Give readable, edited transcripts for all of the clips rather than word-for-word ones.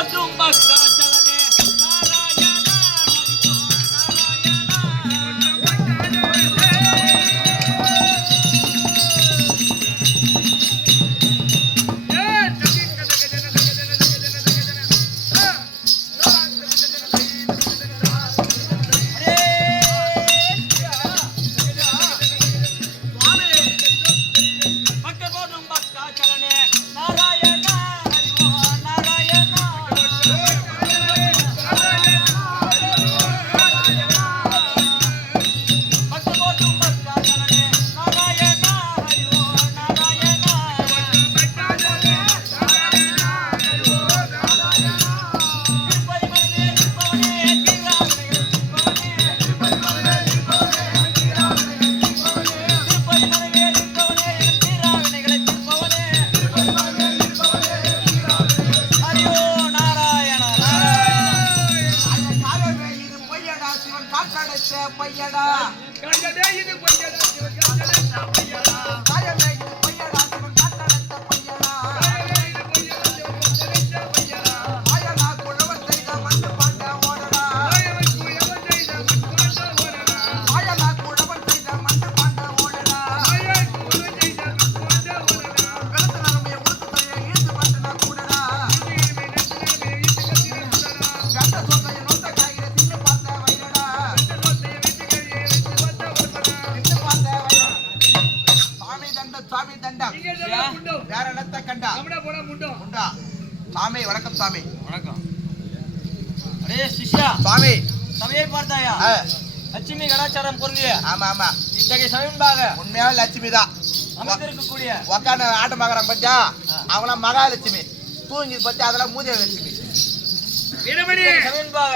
போற்றும் பக்தாச்சலனே நாராயணா பையடா கண்டதே இது பையடா சிவகாந்தடா பையடா காயமே இது பையடா சிவகாந்தடா பையடா காயமே இது பையடா சிவகாந்தடா பையடா ஆயனா குலவன் செய்த மண்ணு பாண்ட ஓடடா ஆயனா குலவன் செய்த மண்ணு பாண்ட ஓடடா ஆயனா குலவன் செய்த மண்ணு பாண்ட ஓடடா ஆயனா குலவன் செய்த மண்ணு பாண்ட ஓடடா வெளத்த நரமே உடுத்தைய ஈந்து பட்டனா கூடடா நீமே நெத்திலே ஈந்து கத்திர கூடடா கண்ட சோத்தைய நோத்த காயிர தின்னு பார்த்த வைரடா சாமி தண்டம் வேற இடத்த கண்டா முண்டா சாமி வணக்கம் சாமி வணக்கம் அரே சிஷ்யா சாமி சமயை பார்த்தாயா லட்சுமி கலாச்சாரம் பொருந்திய ஆமா ஆமா இத்தகைய சமயம்பாக உண்மையாவே லட்சுமி தான் அமர்ந்திருக்கக்கூடிய உக்கான ஆட்டமாகறாங்க பத்தியா அவங்கள மகாலட்சுமி தூங்கி பத்தி அதெல்லாம் மூதேவி லட்சுமி வீரமணி சமயம்பாக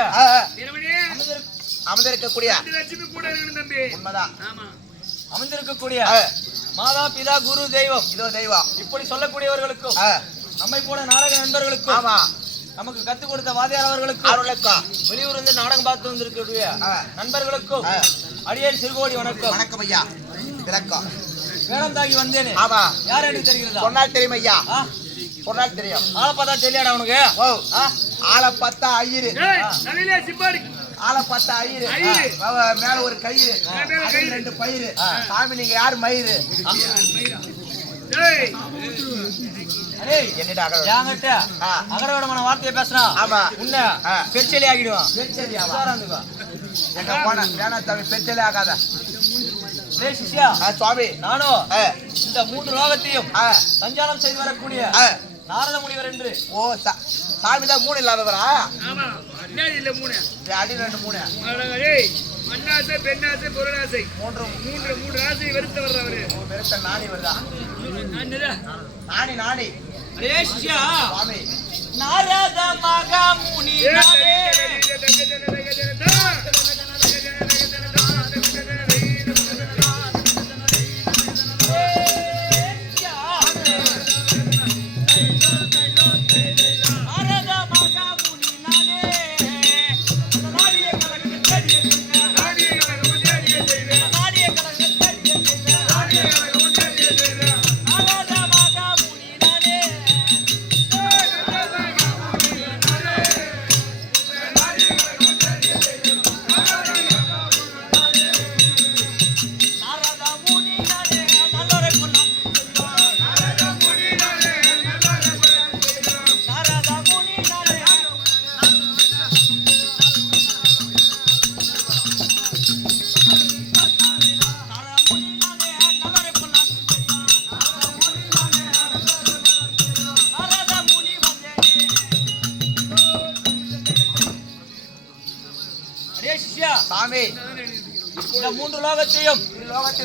வீரமணி அமர்ந்திருக்கக்கூடிய லட்சுமி கூட இருக்கு தம்பி உண்மைதான் ஆமா அமர்ந்திருக்கக்கூடிய மாதா பிதா குரு தெய்வம் இதோ தெய்வம் இப்படி சொல்லக்கூடியவர்களுக்கும் நம்மை போல நாடக நண்பர்களுக்கும் ஆமா நமக்கு கத்து கொடுத்த வாத்தியார் அவர்களுக்கும் வெளியூர் இருந்து நாடகம் பார்த்து வந்திருக்கக்கூடிய நண்பர்களுக்கும் அடியேன் சிறுகோடி வணக்கம் வணக்கம் ஐயா விளக்கம் வேடம் தாங்கி வந்தேனே ஆமா யார் எனக்கு தெரிகிறதா சொன்னால் தெரியும் ஐயா சொன்னால் தெரியும் ஆளை பார்த்தா தெரியாடா உனக்கு ஆளை பார்த்தா ஐயரு ஆளை பார்த்தா ஐயரு மேல ஒரு கயிறு ரெண்டு பயிறு சாமி நீங்க யாரு மயிறு அகரவிடமான வார்த்தையை பேசுறான் ஆமா உன்ன பெருச்சலி ஆகிடுவான் எங்க போன வேணா தம்பி பெருச்சலி ஆகாத சிஷ்யா சுவாமி நானும் இந்த 3 லோகத்தையும் சஞ்சாரம் செய்து வரக்கூடிய நாரத முனிவர் என்று ஓ சாமி தான் 3 இல்லாதவரா ஆமா இல்ல 3 அடி 2 3 ஏய் மண்ணாசை பெண்ணாசை பொருளாசை 3 ராசி வெறுத்து வர்றவரு வெறுத்த நாணி வருதா நாணி அரே சிஷ்யா சுவாமி நாரத மகா முனி நானே சாமி இந்த 3 லோகத்தையும்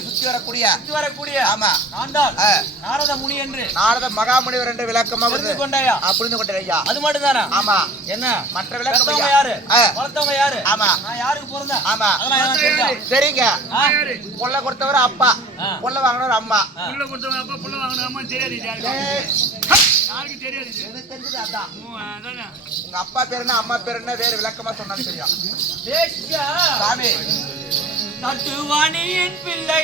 சுத்தி வரக்கூடிய ஆமா ஆண்டாள் நாரத முனி என்று நாரத மகாமுனிவர் என்று விளக்கமா புரிந்து கொண்டாயா புரிந்து கொண்டேன் ஐயா அது மட்டும் தானா ஆமா என்ன மற்ற விளக்கம் யாரு வளர்த்தவங்க யாரு ஆமா நான் யாருக்கு பிறந்தேன் ஆமா அதெல்லாம் சரிங்க பொல்ல கொடுத்தவர் அப்பா பொல்ல வாங்கினவர் அம்மா புள்ள கொடுத்தவர் அப்பா புள்ள வாங்கினவர் அம்மா தெரியாது யாருக்கு தெரியாது எனக்கு தெரிஞ்சது அதான் உங்க அப்பா பேர் என்ன அம்மா பேர் என்ன வேற விளக்கமா சொன்னாலும் தெரியும் சாமி தட்டுவாணியின் பிள்ளை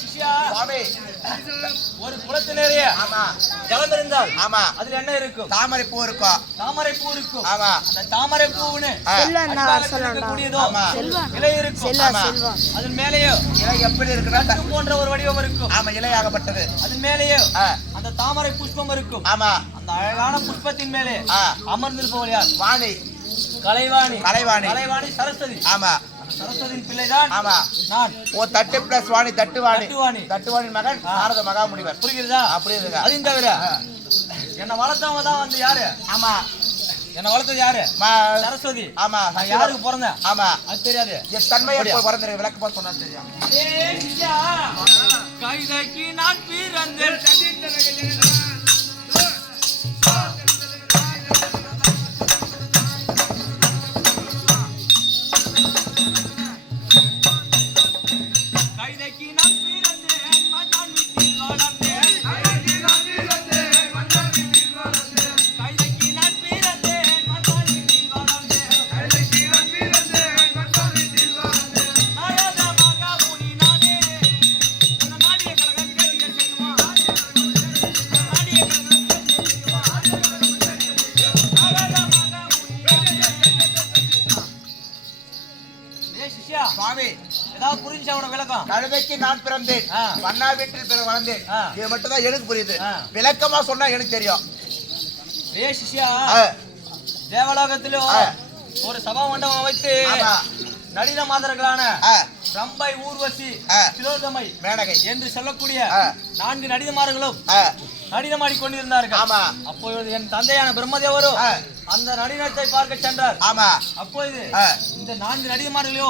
சிஷ்யா சுவாமி ஒரு குளத்திலேயே ஆமா ஜலம் இருந்தால் ஆமா அதுல என்ன இருக்கும்? தாமரை பூ இருக்கும். தாமரை பூ இருக்கும். ஆமா அந்த தாமரை பூவுன்னு கூடியதோ இலை இருக்கும். அதன் மேலேயோ இலை எப்படி இருக்குன்னா தட்டு போன்ற ஒரு வடிவம் இருக்கும். ஆமா இலையாகப்பட்டது. அதன் மேலேயோ அந்த தாமரை புஷ்பம் இருக்கும். ஆமா அந்த அழகான புஷ்பத்தின் மேலே அமர்ந்திருப்பவர் யார்? வாணி கலைவாணி. கலைவாணி கலைவாணி சரஸ்வதி. ஆமா சரஸ்வதியின் பிள்ளைதான் ஆமா நான். ஓ தட்டு பிளஸ் வாணி தட்டுவாணி. தட்டுவாணி. தட்டுவாணின் மகன் நாரத மகாமுனிவர். புரிகிறதா? புரியுதுங்க. அதையும் தவிர என்ன வளர்த்தவங்க தான் வந்து யாரு? ஆமா என்ன வளர்த்தது யாரு? சரஸ்வதி. ஆமா நான் யாருக்கு பிறந்தேன்? ஆமா அது தெரியாது. என் தன்மையை பிறந்திருக்கு விளக்கு போய் சொன்னா தெரியும். கைதைக்கு நான் பிறந்தேன். கைதைக்கு நான் பிறந்தேன் மண்ணான் வீட்டில் வளர்ந்தேன். கைதைக்கு நான் பிறந்தேன் மண்ணான் வீட்டில் வளர்ந்தேன். கைதைக்கு நான் பிறந்தேன் மண்ணான் வீட்டில் வளர்ந்தேன். கைதைக்கு நான் பிறந்தேன் மண்ணான் வீட்டில் வளர்ந்தேன். நாரத மகாமுனி நானே உன்னை நாடிய கழகம் கேட்டிய செய்யுமா? நாடிய கழகம் கேட்டிய செய்யுமா? நாரத மகாமுனி ஏ சிஷ்யா சுவாமி ஏதாவது புரிஞ்சா உன விளக்கம்? கழுதைக்கு நான் பிறந்தேன் மன்னா வீட்டில் வளர்ந்தேன். இது மட்டும் தான் எனக்கு புரியுது. விளக்கமா சொன்னா எனக்கு தெரியும். ஏ சிஷ்யா தேவலோகத்திலோ ஒரு சபா மண்டபம் வைத்து நடின மாதர்களான ரம்பை, ஊர்வசி, திலோதமை, மேனகை என்று சொல்லக்கூடிய 4 நடினமார்களும் நடினமாடி கொண்டிருந்தார்கள். ஆமா அப்பொழுது என் தந்தையான பிரம்மதேவரோ அந்த நடினத்தை பார்க்க சென்றார். ஆமா அப்பொழுது இந்த 4 நடிகமார்களையோ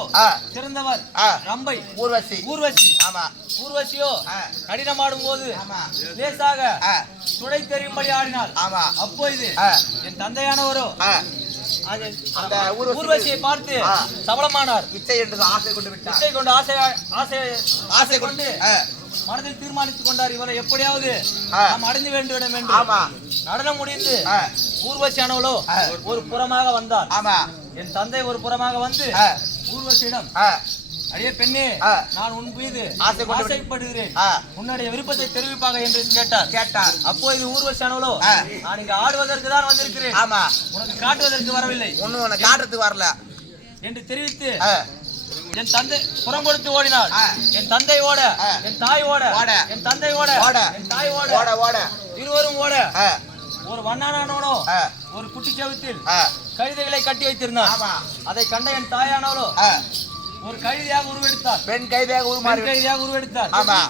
சிறந்தவர் ரம்பை, ஊர்வசி. ஊர்வசி. ஆமா ஊர்வசியோ நடினமாடும் போது லேசாக துடை தெரியும்படி ஆடினார். ஆமா அப்பொழுது என் தந்தையானவரோ அந்த ஊர்வசியை பார்த்து சபலமானார். இச்சை என்று ஆசை கொண்டு விட்டார். இச்சை கொண்டு ஆசை கொண்டு மனதில் தீர்மானித்துக் கொண்டார். இவரை எப்படியாவது நாம் அடைந்து வேண்டும் என்று. நடனம் முடிந்து ஊர்வசியானவளோ ஒரு புறமாக வந்தார். ஆமா என் தந்தை ஒரு புறமாக வந்து ஊர்வசியிடம் அடியே பெண்ணே நான் உன் மீது ஆசைப்படுகிறேன், உன்னுடைய விருப்பத்தை தெரிவிப்பாக என்று கேட்டார். அப்போது ஊர்வசியானவளோ நான் இங்க ஆடுவதற்கு தான் வந்திருக்கிறேன், ஆமா உனக்கு காட்டுவதற்கு வரவில்லை, ஒண்ணு காட்டுறதுக்கு வரல என்று தெரிவித்து என் தந்தை புறம் கொடுத்து ஓடினாள். என் தந்தை ஓட, என் தாய் ஓட, என் தந்தை ஓட, என் தாய் ஓட, இருவரும் ஓட ஒரு வண்ணானவனோ ஒரு குட்டி செவுத்தில் கழுதைகளை கட்டி வைத்திருந்தார். அதை கண்ட என் தாயானவளோ ஒரு கைதியாக உருவெடுத்தார். பெண் கைதியாக உருவெடுத்தார். ஆமா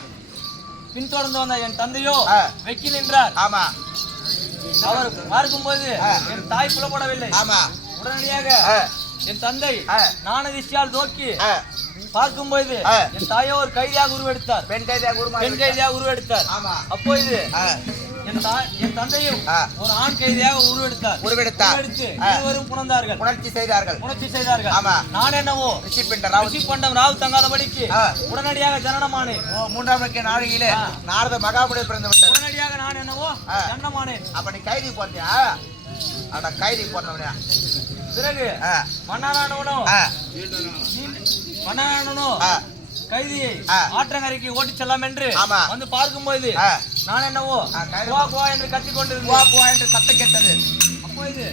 பின்தொடர்ந்து வந்த என் தந்தையோ வெக்கி நின்றார். ஆமா அவர் பார்க்கும்போது என் தாய் புலப்படவில்லை. ஆமா உடனடியாக என் தந்தை நாணதிஷ்யால் நோக்கி பார்க்கும்போது என் தாயோ ஒரு கைதியாக உருவெடுத்தார். பெண் கைதியாக உருவெடுத்தார். அப்போது என் தந்தையும் ஒரு ஆண் கைதியாக உருவெடுத்தார். உருவெடுத்து இருவரும் புணர்ந்தார்கள், உணர்ச்சி செய்தார்கள். நான் என்னவோ ரிஷிபண்டம் ராவு தங்காதபடிக்கு உடனடியாக ஜனனமானேன். 3ஆம் நாழிகையிலே நாரத மகாமுனிவர் பிறந்து விட்டார். உடனடியாக நான் என்னவோ ஜனனமானேன். அப்ப நீ கைதி போறியா? அட கைதி போறவனே. பிறகு மன்னானவனோ கைதியை ஆற்றங்கரைக்கு ஓட்டி செல்லாம் என்று வந்து பார்க்கும்போது நான் என்னவோ குவா என்று கத்திக் கொண்டிருந்தேன் என்று சத்தம் கேட்டது. அப்போது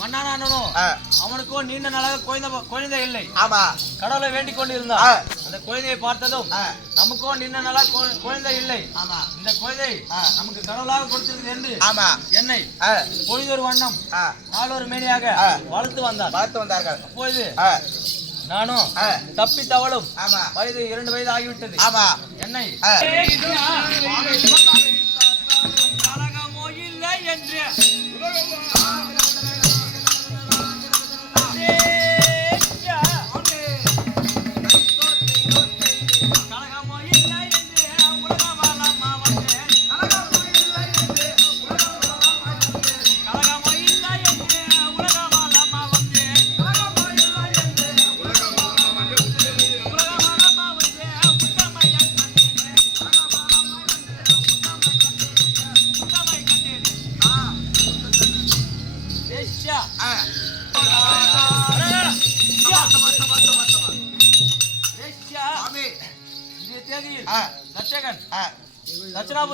மன்னானோ அவனுக்கோ நீண்ட நாளாக குழந்தை இல்லை. ஆமா கடவுளை வேண்டிக் கொண்டிருந்தான். அந்த குழந்தையை பார்த்ததும் நமக்கோ நீண்ட நாளாக குழந்தை இல்லை, இந்த குழந்தை நமக்கு கடவுளாக கொடுத்திருக்கு என்று என்னை பொழுதொரு வண்ணம் நாளொரு மேனியாக வளர்த்து வந்தார்கள். அப்போது நானும் தப்பி தவளும் வயது 2 வயது ஆகிவிட்டது. என்னை கலகமோ இல்லை என்று தட்சகன் ஆ. தட்சணாபுரி